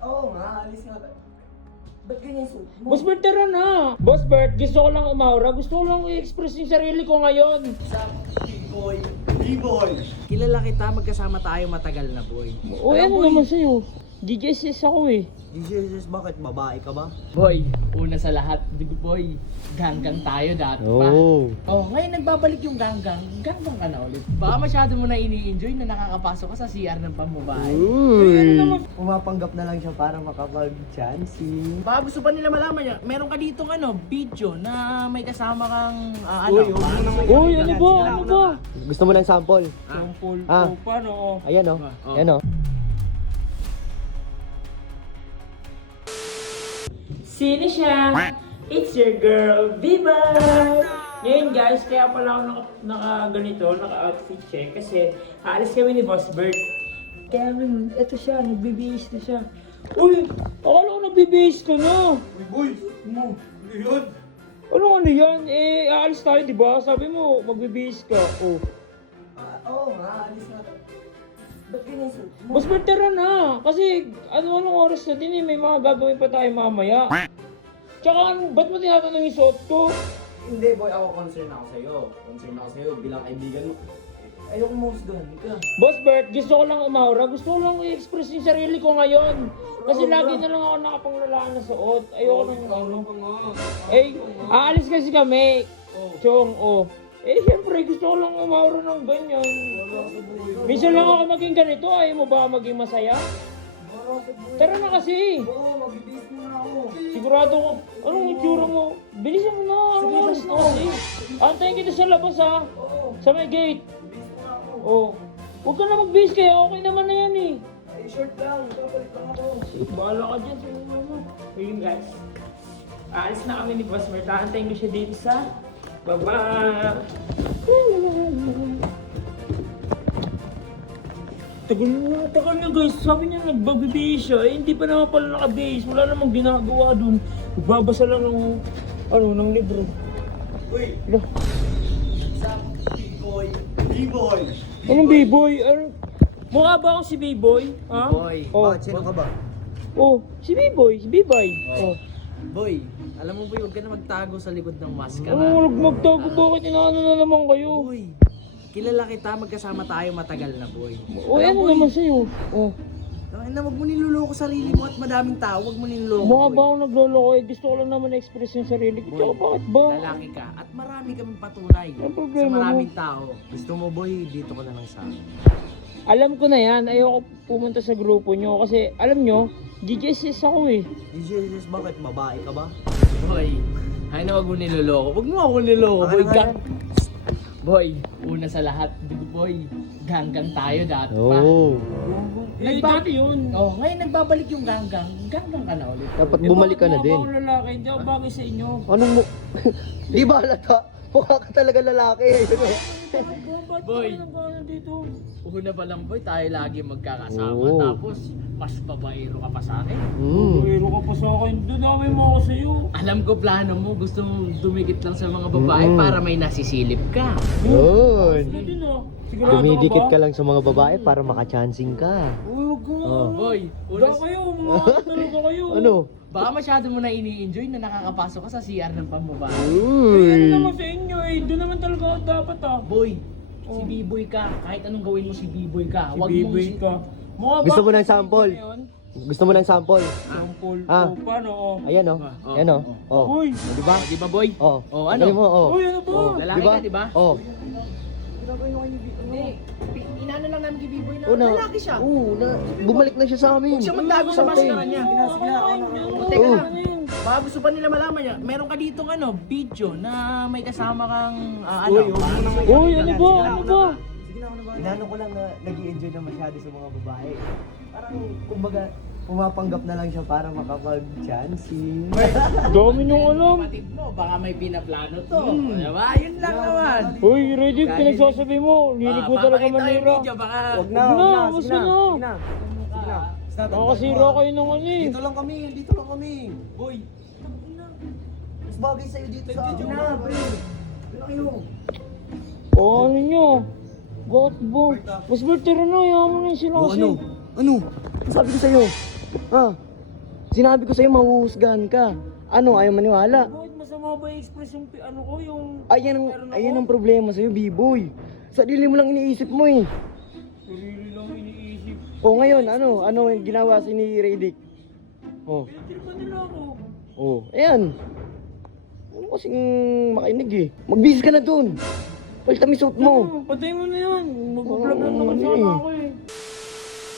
Oo nga, alis nga tayo. Ba't ganyan suot mo? Boss Bert, tara na. Boss Bert, gusto ko lang umaura. Gusto ko lang i-express yung sarili ko ngayon. B-boy. B-boy. Kilala kita, magkasama tayo matagal na, boy. O ano naman sa'yo? DJSS ako eh. Jesus, bakit? Babae ka ba? Boy, una sa lahat, boy, ganggang tayo dati pa. Oh. Oh, ngayon nagbabalik yung ganggang. Ganggang ka na ulit. Baka masyado mo na ini-enjoy na nakakapasok ka sa CR ng pambabae. Uy. Pumapanggap na lang siya para makapag-chancing. Baka gusto pa nila malaman niya, meron ka ditong video na may kasama kang Uy, huwag mo naman Uy, ano ba? Ano ba? Gusto mo ng sample? Sample Ah. ko. Paano? Ayan oh. Oh. Ayan oh. Sino siya? It's your girl, Viva! Ngayon guys, kaya pala ako naka outfit check kasi aalis kami ni Boss Bert. Kaya ngayon, eto siya, nagbibihis na siya. Uy! Akala ko nagbibihis ka na! Boy, mo. Yun. Ano yan? Eh, aalis tayo, di ba? Sabi mo, magbibihis ka. Oh. Oo nga, alis nga tayo. Ba't ganyan suot mo? Boss Bert, tara na! Kasi anong oras na din eh, may mga gagawin pa tayo mamaya. Tsaka ano, ba't mo tinatanong yung suot ko? Hindi, boy, ako concern ako sa'yo. Concern ako sa'yo bilang kaibigan mo. Ayoko mo husgahan ka. Boss Bert, gusto ko lang umaura. Gusto ko lang i-express yung sarili ko ngayon. Kasi lagi na lang ako nakapanglalaan na suot. Ayoko nang ano. Eh, aalis kasi kami. Chong, oh. Eh, syempre, gusto ko lang umaura ng ganyan. Minsan lang ako maging ganito. Ayaw mo ba maging masaya? Tara na kasi. Oo, magbibis mo na ako. Sigurado ko. Anong itsura mo? Bilisan mo na. Anong oras na kasi? Antayin kita sa labas ha. Sa may gate. Oh. Huwag ka na mag-base kaya okay naman na yan eh. Ay, short lang. Papalit lang ako. Bahala ka dyan sa mga mo. Ayun guys. Aalis na kami ni Boss Bert. Aantayin ko siya dito sa baba. Tagal na guys. Sabi niya nagbabibihis siya. Eh, hindi pa naman pala naka-base. Wala namang ginagawa dun. Nagbabasa lang ng, ng libro. Uy, Ano? B-boy. B-boy. Anong B-boy? Mukha ba akong si B-boy? Ha? Boy, Oh, bakit sino ka ba? oh, si B-boy, si B-boy. Oh. Boy, alam mo boy, huwag ka na magtago sa likod ng maskara. Ano, magtago, bakit inaano na naman kayo? Boy, kilala kita, magkasama tayo matagal na boy. O, ano naman sa'yo? Oh. Ay na, wag mo niloloko sarili mo at madaming tao, wag mo niloloko. Mukha ba boy. akong nagloloko eh? Gusto ko lang naman na-express yung sarili ko. Tsaka bakit ba? Lalaki ka at marami kaming patunay Ang sa problema mo? maraming tao. Gusto mo, boy, dito ka na lang sa akin. Alam ko na yan. Ayoko pumunta sa grupo nyo kasi alam nyo, DJSS ako eh. Jesus, bakit? Babae ka ba? Boy, ay na wag mo niloloko. Wag mo ako niloloko, boy. Boy, una sa lahat, boy, ganggang tayo dati pa. Oh. Eh, dati yun. Oh, ngayon nagbabalik yung ganggang. Ganggang ka na ulit. Dapat bumalik ka na din. Bakit lalaki? Hindi ako bagay sa inyo. Anong mo? Di ba halata? Mukha ka talaga lalaki. Boy. Dito. Una pa lang boy, tayo lagi magkakasama. Oo. Tapos, mas babaero ka pa sa akin. Pero ka pa sa akin. Dunamay mo ako sa'yo. Alam ko plano mo, gusto mo dumikit lang sa mga babae para may nasisilip ka. Yun. Ano din ah? Sigurado Dumidikit ba? ka lang sa mga babae para makachancing ka. Uy, huwag ka nga. Oh. Boy, Wala kayo. Mga talaga kayo. Ano? baka masyado mo na ini-enjoy na nakakapasok ka sa CR ng pambabae. Eh, ano Uy. naman sa inyo eh. Doon naman talaga ako dapat ah. Boy, si B-boy ka. Kahit anong gawin mo si B-boy ka. Si Wag B-boy mong ka. Mukha ba Gusto mo ako ng si sample? B-boy ngayon? Gusto mo ng sample? Sample. Ah. Oh, paano oh? Ayan oh. Oh, Ayan oh. Oh. Uy. Di ba? Di ba boy? Oh. Oh, ano? Galing mo oh. Uy, ano ba? Oh. Lalaki Di ba? ka, di ba? Oh. Hindi. Inano lang namin kay B-boy na Una. lalaki siya. Bumalik na siya sa amin. Huwag siya magtago sa maskara niya. Teka Oh. lang. Baka gusto pa nila malaman niya, meron ka ditong video na may kasama kang Uy, ano ba? Ano ba? Inano ko lang na nag-i-enjoy na masyado sa mga babae. Parang, kumbaga, pumapanggap na lang siya para makapag-chancing. Dami niyong alam. Kapatid mo, baka may pinaplano to. Diba? Yun lang naman. Uy, ready? Pinagsasabi mo. Lilig mo talaga manira. Baka... Wag na, Wag na, wag na, basta sige na. na. Sige na. Sige na. Nakakasira kayo ng ano eh. Dito lang kami, dito lang kami. Boy, Mas bagay sa'yo dito sa akin na, pre. Ano kayo? O ano nyo? Bakit ba? Mas better na, yaman na sila kasi. Ano? Ano sabi ko sa'yo? Ha? Sinabi ko sa'yo, mahuhusgahan ka. Ano, ayaw maniwala? Bakit masama ba i-express yung ano ko, yung... Ayan ang problema sa'yo, B-boy. Sarili mo lang iniisip mo eh. Sarili lang iniisip. O ngayon, ano yung ginawa si ni Radic? Oh, Pinatiripan nila ako. ayan. Ano kasing makainig eh. Mag-busy ka na dun. Palitan mo yung suit mo. Patay mo na yan. Mag-vlog lang Oo, naman ano sana eh. ako eh.